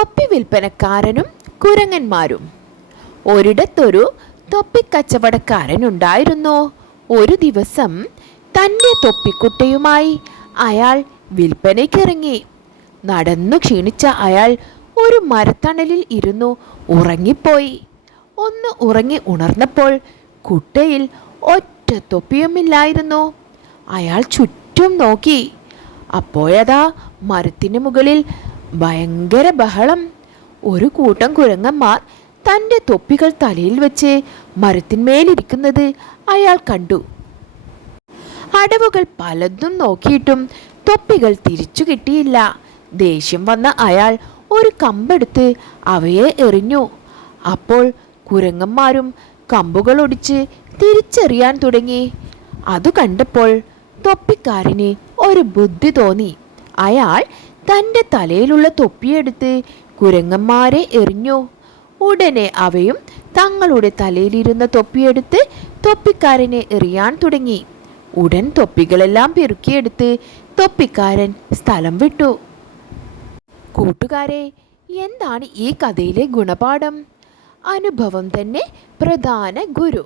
തൊപ്പി വിൽപ്പനക്കാരനും കുരങ്ങന്മാരും. ഒരിടത്തൊരു തൊപ്പിക്കച്ചവടക്കാരനുണ്ടായിരുന്നു. ഒരു ദിവസം തൻ്റെ തൊപ്പിക്കുട്ടയുമായി അയാൾ വിൽപ്പനയ്ക്കിറങ്ങി. നടന്നു ക്ഷീണിച്ച അയാൾ ഒരു മരത്തണലിൽ ഇരുന്നു ഉറങ്ങിപ്പോയി. ഒന്ന് ഉറങ്ങി ഉണർന്നപ്പോൾ കുട്ടയിൽ ഒറ്റ തൊപ്പിയുമില്ലായിരുന്നു. അയാൾ ചുറ്റും നോക്കി. അപ്പോഴതാ മരത്തിന് മുകളിൽ ഭയങ്കര ബഹളം. ഒരു കൂട്ടം കുരങ്ങന്മാർ തൻ്റെ തൊപ്പികൾ തലയിൽ വെച്ച് മരത്തിന്മേലിരിക്കുന്നത് അയാൾ കണ്ടു. അടവുകൾ പലതും നോക്കിയിട്ടും തൊപ്പികൾ തിരിച്ചു കിട്ടിയില്ല. ദേഷ്യം വന്ന അയാൾ ഒരു കമ്പെടുത്ത് അവയെ എറിഞ്ഞു. അപ്പോൾ കുരങ്ങന്മാരും കമ്പുകൾ ഒടിച്ച് തിരിച്ചെറിയാൻ തുടങ്ങി. അതു കണ്ടപ്പോൾ തൊപ്പിക്കാരന് ഒരു ബുദ്ധി തോന്നി. അയാൾ തൻ്റെ തലയിലുള്ള തൊപ്പിയെടുത്ത് കുരങ്ങന്മാരെ എറിഞ്ഞു. ഉടനെ അവയും തങ്ങളുടെ തലയിലിരുന്ന തൊപ്പിയെടുത്ത് തൊപ്പിക്കാരനെ എറിയാൻ തുടങ്ങി. ഉടൻ തൊപ്പികളെല്ലാം പെറുക്കിയെടുത്ത് തൊപ്പിക്കാരൻ സ്ഥലം വിട്ടു. കൂട്ടുകാരെ, എന്താണ് ഈ കഥയിലെ ഗുണപാഠം? അനുഭവം തന്നെ പ്രധാന ഗുരു.